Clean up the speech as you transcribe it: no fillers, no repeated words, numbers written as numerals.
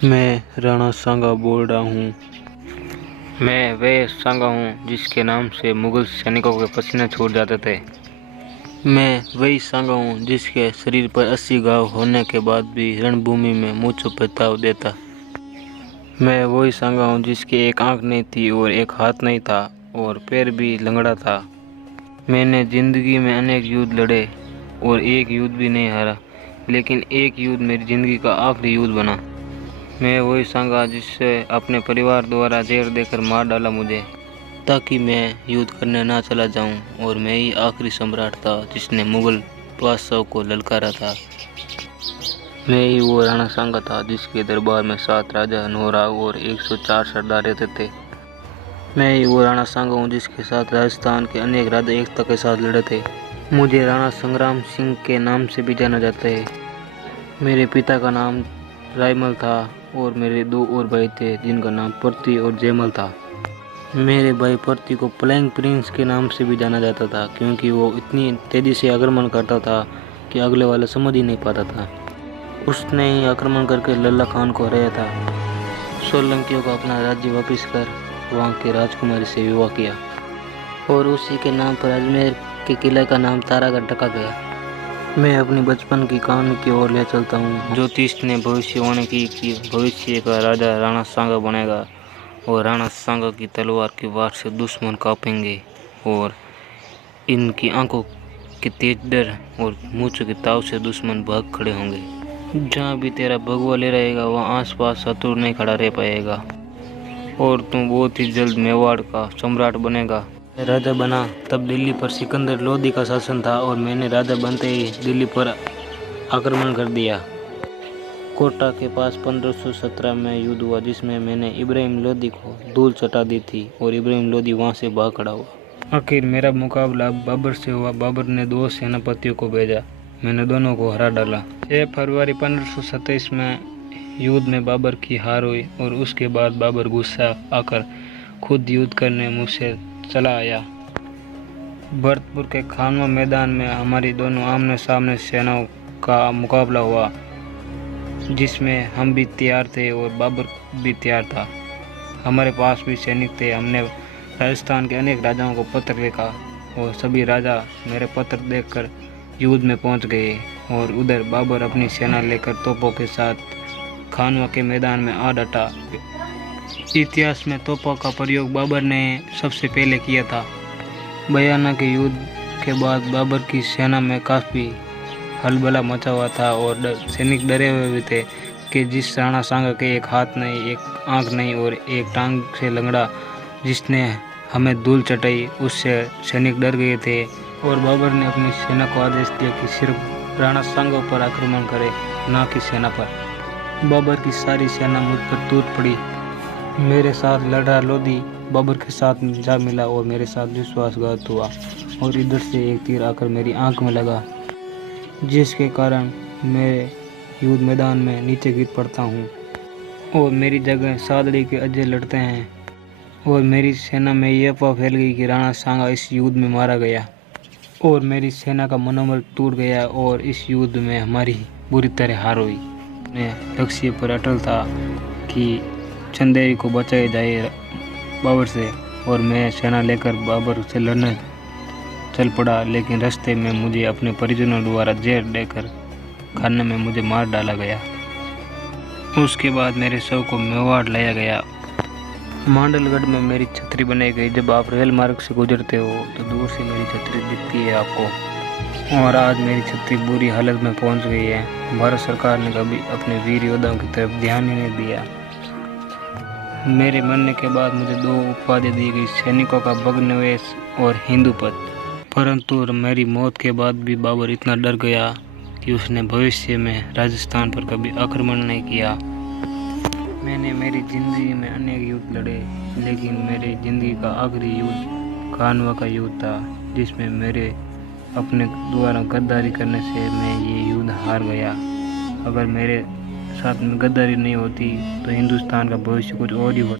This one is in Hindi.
मैं राणा सांगा बोल रहा हूँ। मैं वह सांगा हूँ जिसके नाम से मुगल सैनिकों के पसीने छूट जाते थे। मैं वही सांगा हूँ जिसके शरीर पर 80 घाव होने के बाद भी रणभूमि में मुँह छुपाता देता। मैं वही सांगा हूँ जिसकी एक आंख नहीं थी और एक हाथ नहीं था और पैर भी लंगड़ा था। मैंने ज़िंदगी में अनेक युद्ध लड़े और एक युद्ध भी नहीं हारा, लेकिन एक युद्ध मेरी ज़िंदगी का आखिरी युद्ध बना। मैं वही सांगा जिससे अपने परिवार द्वारा जहर देकर मार डाला मुझे, ताकि मैं युद्ध करने ना चला जाऊं, और मैं ही आखिरी सम्राट था जिसने मुगल बादशाह को ललकारा था। मैं ही वो राणा सांगा था जिसके दरबार में 7 राजा, 9 राव और 104 सरदार रहते थे। मैं ही वो राणा सांगा हूँ जिसके साथ राजस्थान के अनेक राजा एकता के साथ लड़े थे। मुझे राणा संग्राम सिंह के नाम से भी जाना जाता है। मेरे पिता का नाम रायमल था और मेरे 2 और भाई थे जिनका नाम पृथ्वी और जयमल था। मेरे भाई पृथ्वी को प्लेइंग प्रिंस के नाम से भी जाना जाता था, क्योंकि वो इतनी तेज़ी से आक्रमण करता था कि अगले वाला समझ ही नहीं पाता था। उसने ही आक्रमण करके लल्ला खान को हराया था। सोलंकियों को अपना राज्य वापस कर वहाँ के राजकुमारी से विवाह किया और उसी के नाम पर अजमेर के किले का नाम तारागढ़ रखा गया। मैं अपनी बचपन की कहानी की ओर ले चलता हूँ। ज्योतिष ने भविष्यवाणी की कि भविष्य का राजा राणा सांगा बनेगा और राणा सांगा की तलवार की वार से दुश्मन कांपेंगे और इनकी आंखों के तेज डर और मूंछों के ताव से दुश्मन भाग खड़े होंगे। जहाँ भी तेरा भगवा ले रहेगा वहाँ आसपास शत्रु नहीं खड़ा रह पाएगा और तुम बहुत ही जल्द मेवाड़ का सम्राट बनेगा। राजा बना तब दिल्ली पर सिकंदर लोदी का शासन था और मैंने राजा बनते ही दिल्ली पर आक्रमण कर दिया। कोटा के पास 1517 में युद्ध हुआ जिसमें मैंने इब्राहिम लोदी को धूल चटा दी थी और इब्राहिम लोदी वहां से भाग खड़ा हुआ। आखिर मेरा मुकाबला बाबर से हुआ। बाबर ने 2 सेनापतियों को भेजा, मैंने दोनों को हरा डाला। 6 फरवरी 1527 में युद्ध में बाबर की हार हुई और उसके बाद बाबर गुस्सा आकर खुद युद्ध करने मुझसे चला आया। भरतपुर के खानवा मैदान में हमारी दोनों आमने सामने सेनाओं का मुकाबला हुआ, जिसमें हम भी तैयार थे और बाबर भी तैयार था। हमारे पास भी सैनिक थे। हमने राजस्थान के अनेक राजाओं को पत्र लिखा और सभी राजा मेरे पत्र देखकर युद्ध में पहुंच गए और उधर बाबर अपनी सेना लेकर तोपों के साथ खानवा के मैदान में आ डटा। इतिहास में तोपों का प्रयोग बाबर ने सबसे पहले किया था। बयाना के युद्ध के बाद बाबर की सेना में काफ़ी हलबला मचा हुआ था और सैनिक डरे हुए भी थे कि जिस राणा सांगा के एक हाथ नहीं, एक आंख नहीं और एक टांग से लंगड़ा, जिसने हमें धूल चटाई, उससे सैनिक डर गए थे और बाबर ने अपनी सेना को आदेश दिया कि सिर्फ राणा सांगा पर आक्रमण करे, ना कि सेना पर। बाबर की सारी सेना मुझ पर टूट पड़ी। मेरे साथ लड़ रहा लोदी बाबर के साथ जा मिला और मेरे साथ विश्वासघात हुआ और इधर से एक तीर आकर मेरी आंख में लगा, जिसके कारण मैं युद्ध मैदान में नीचे गिर पड़ता हूँ और मेरी जगह सादड़ी के अजय लड़ते हैं और मेरी सेना में यह अफवाह फैल गई कि राणा सांगा इस युद्ध में मारा गया और मेरी सेना का मनोबल टूट गया और इस युद्ध में हमारी बुरी तरह हार हुई। मैं लक्ष्य पर अटल था कि चंदेरी को बचाया जाए बाबर से और मैं सेना लेकर बाबर से लड़ने चल पड़ा, लेकिन रास्ते में मुझे अपने परिजनों द्वारा जहर देकर खाने में मुझे मार डाला गया। उसके बाद मेरे शव को मेवाड़ लाया गया। मांडलगढ़ में मेरी छतरी बनाई गई। जब आप रेल मार्ग से गुजरते हो तो दूर से मेरी छतरी दिखती है आपको, और आज मेरी छतरी बुरी हालत में पहुंच गई है। भारत सरकार ने कभी अपने वीर योद्धाओं की तरफ ध्यान ही नहीं दिया। मेरे मरने के बाद मुझे 2 उपाधि दी गई, सैनिकों का भग्नवेश और हिंदूपद। परंतु मेरी मौत के बाद भी बाबर इतना डर गया कि उसने भविष्य में राजस्थान पर कभी आक्रमण नहीं किया। मैंने मेरी ज़िंदगी में अनेक युद्ध लड़े, लेकिन मेरी ज़िंदगी का आखिरी युद्ध खानवा का युद्ध था, जिसमें मेरे अपने द्वारा गद्दारी करने से मैं ये युद्ध हार गया। अगर मेरे साथ में गद्दारी नहीं होती तो हिंदुस्तान का भविष्य कुछ और ही होता।